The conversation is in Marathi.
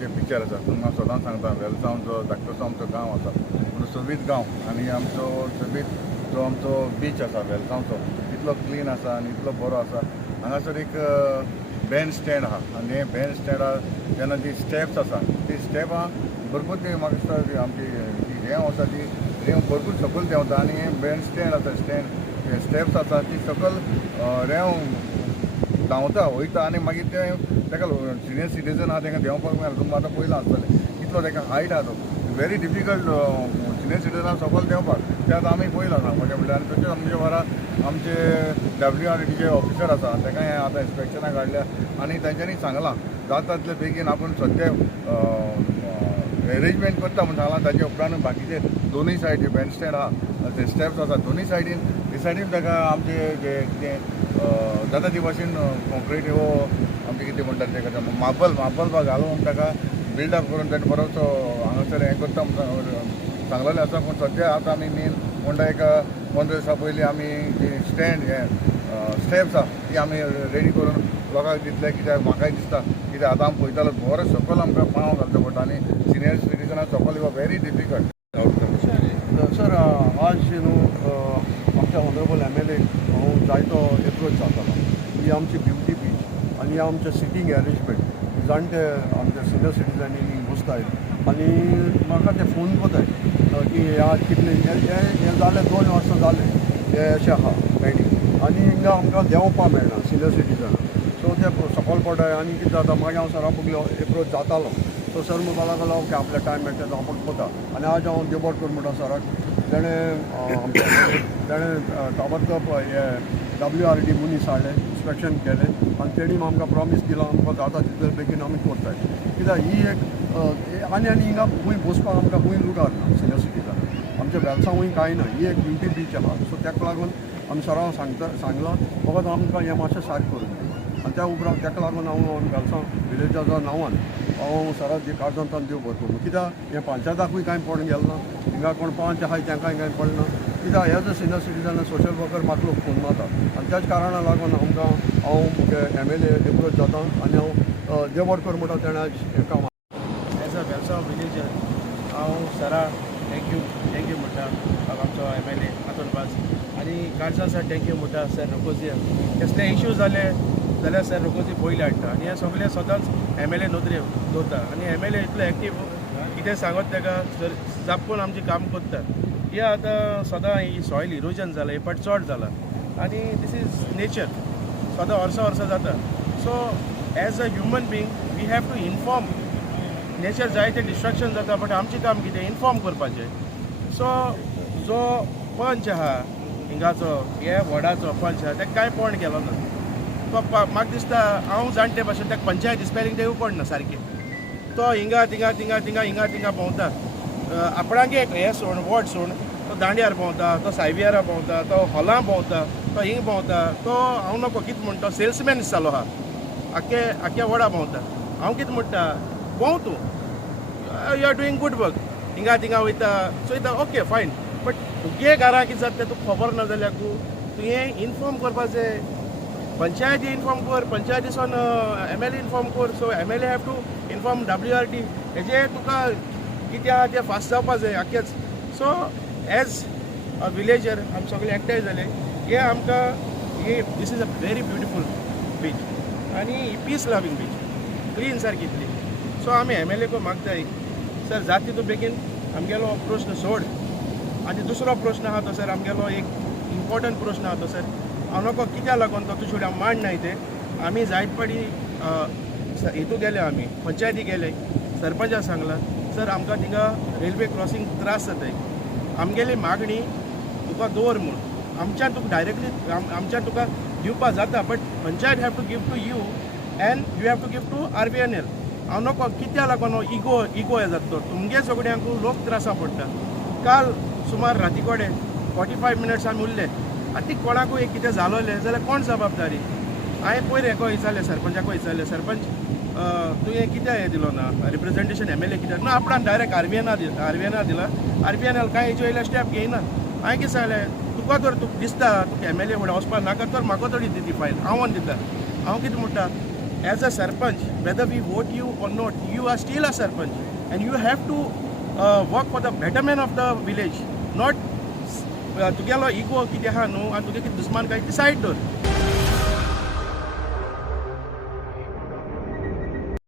आमचे पिक्चर आसा हांव सदांच सांगता वेल्सांव जो धाकटोसो आमचो गांव आसा पूण सोबीत गांव आनी आमचो सोबीत जो आमचो बीच आसा वेल्सांवचो इतलो क्लीन आसा आनी इतलो बरो आसा हांगासर एक बँड स्टँड आहा आनी हे बँड स्टँडार जेन्ना जी स्टेप्स आसा ती स्टेपां भरपूर ती म्हाका दिसता आमची रेंव आसा ती रेंव भरपूर सकयल देंवता आनी हे बँड स्टँड आसा स्टेप्स आसा ती सकयल रेंव धांवता वयता आनी मागीर तेका सिनियर सिटीजन आहा तांकां देंवपाक मेळना तुमकां आतां पयलां आसतलें कितलो ताका हायट आहा तो व्हेरी डिफिकल्ट सिनियर सिटीजनाक सकयल देंवपाक तें आतां आमी पयलां सांगपाचें म्हणल्यार आनी तशेंच आमच्या वरा आमचे WRDचे ऑफिसर आसा ताका हें आतां इन्स्पेक्शनाक हाडल्या आनी तांच्यांनी सांगलां जाता तितले बेगीन आपूण सद्या अरेंजमेंट करता म्हण सांगलां ताचे उपरांत बाकीचे दोनूय सायड जे बँड स्टँड आहा ते स्टेप्स आसा दोनूय सायडीन हे सायडीन ताका आमचे जे कितें जाता ती भाशेन कॉन्क्रीट वो आमचे कितें म्हणटात तेका मार्बल बा घालून ताका बिल्डअप करून ताणें बरोसो हांगासर हें करता सांगलेलें आसा पूण सद्या आतां आमी मेन म्हणटा एक 15 दिसा पयलीं आमी जी स्टँड हे स्टेप्स आहा ती आमी रेडी करून लोकांक दितले कित्याक म्हाकाय दिसता कित्याक आतां आमी पळयतालो बरें सकयल आमकां पांव घालचो पडटा आनी सिनियर सिटीजनाक सकयल येवप व्हेरी डिफिकल्ट सर आज न्हू आमच्या ऑनरेबल MLA हांव जायतो एप्रोच जातालो ही आमची ब्युटी बीच आनी आमचें सिटींग अरेंजमेंट जाणटे आमच्या सिनियर सिटीजनींनी बसताय आनी म्हाका ते फोन कोताय की आज कितले हे जाले 2 वर्सां जाले हे अशें आहा पेंडींग आनी हिंगा आमकां देंवपा मेळना सिनियर सिटीजनाक सो ते सकयल पडटाय आनी कितें जाता मागीर हांव सरा पयलीं एप्रोच जातालो सो सर म्हाका लागलो ओके आपल्या टायम मेळटा तो आपूण कोता आनी आज हांव देवट कर म्हणटा सराक ताणें ताबडतोब हे WRD मनीस हाडले इन्स्पेक्शन केलें आनी तेणी आमकां प्रॉमीस दिला आमकां जाता तितले बेगीन आमी करताय कित्याक ही एक आनी हिंगा खूंय बसपाक आमकां खूंय लुगार ना सिनियर सिटीजन आमच्या वेल्सां खूंय कांय ना ही एक ब्युटी बीच आहा सो ताका लागून आमी सराक सांगलां फकत आमकां हें मातशें सारकें करून दिवं आनी त्या उपरांत ताका लागून हांव वेल्सां विलेजाच्या नांवान हांव सराक जी कागदांतान देव भरपूर कित्याक हें पंचायताकूय कांय पडून गेलें ना हिंगा कोण पंच आहाय तांकांय कांय पडना कित्याक as a senior citizen social worker म्हाका लोक फोन मारता आनी त्याच कारणाक लागून आमकां हांव मुगे MLA एप्रोच जाता आनी हांव देवट कर म्हणटा तेणें आज हेका एज अ वेल्सांव विलेजर हांव सरा थँक्यू म्हणटा आमचो MLA आतोलबाज आनी काळजा सर थँक्यू म्हणटा सर रोकोजी कसले इश्यू जाले जाल्यार सर रोकोजी पयलीं हाडटा आनी हे सगळे सदांच MLA नोदरे दवरता आनी MLA इतलो एक्टीव कितें सांगत ताका जापून आमचें काम करता हे आतां सदां ही सॉयल इरोजन जालां हे पाट चड जाला आनी दीस इज नेचर सदां वर्सा जाता so as a human being we have to inform nature जायते डिस्ट्रक्शन जाता बट आमचें काम कितें इन्फॉर्म करपाचें सो जो पंच आहा हिंगाचो हे वॉर्डाचो पंच आहा ताका कांय पॉयंट केलो ना तो म्हाका दिसता हांव जाणटे भाशेन ताका पंचायत स्पेलिंग तेवूय पडना सारकें तो हिंगा थिंगा भोंवता आपणाक एक हें सोड वॉर्ड सोड तो दांड्यार भोंवता तो सायबियारा भोंवता तो हॉलां भोंवता तो हिंग भोंवता तो हांव नको कितें म्हणटा सेल्समॅन जालो आहा आख्या वॉर्डा भोंवता हांव कितें म्हणटा भोंव तूं you are doing good work हिंगा थिंगा वयता चोयता ओके फायन बट तुगे घरां कितें जाता तें तुका खबर ना जाल्यार तुवें इन्फॉर्म करपाचें पंचायती इन्फॉर्म कर पंचायतीसून MLA इन्फॉर्म कर so MLA have to inform WRD हेजे तुका कितें आहा तें फास्ट जावपा जाय आख्खेच सो एज अ विलेजर आमी सगळे एकठांय जाले हे आमकां हे दीस is a very beautiful beach आनी पीस लवींग बीच क्लीन सारकी सो आमी MLA को मागताय सर जाता तितू बेगीन आमगेलो प्रश्न सोड आनी दुसरो प्रश्न आहा तो सर आमगेलो एक इम्पॉर्टंट प्रश्न आहा तो सर हांव नको कित्याक लागून तो तुजे हांव मांडनाय ते आमी जायत पाटी हितू गेले आमी पंचायती गेले सरपंचाक सांगलां सर आमकां थिंगा रेल्वे क्रॉसींग त्रास जाताय आमगेली मागणी तुका दवर म्हूण आमच्यान तुका डायरेक्टली आमच्यान तुका दिवपा जाता but panchayat have to give to you and you have to give to RVNL हांव नको कित्याक लागून इगो हे जाता तुमगे सगळ्यांक लोक त्रासा पडटा काल सुमार राती कोडे 45 मिनट्स आमी उरले आनी ती कोणाकूय एक कितें जालोलें जाल्यार कोण जबाबदारी हांवें पयर हेको विचारलें सरपंचाको विचारलें सरपंच तुवें कित्याक हें दिलो ना रिप्रेजेंटेशन MLA कित्याक ना आपणान डायरेक्ट RVNR दिला RVNL कांय हेजे वयले स्टेप घेयना हांवें कितें सांगलें तुका तर तुका दिसता तुका MLA फुडें वचपाक नाका तर म्हाका थोडी दी ती फायल हांव दिता हांव कितें म्हणटा as a sarpanch, whether we vote you or not, you are still a sarpanch, and you have to work for the betterment of the village, not तुगेलो इगो कितें आहा न्हू आनी तुगे कितें दुस्मान काय ती सायड दवर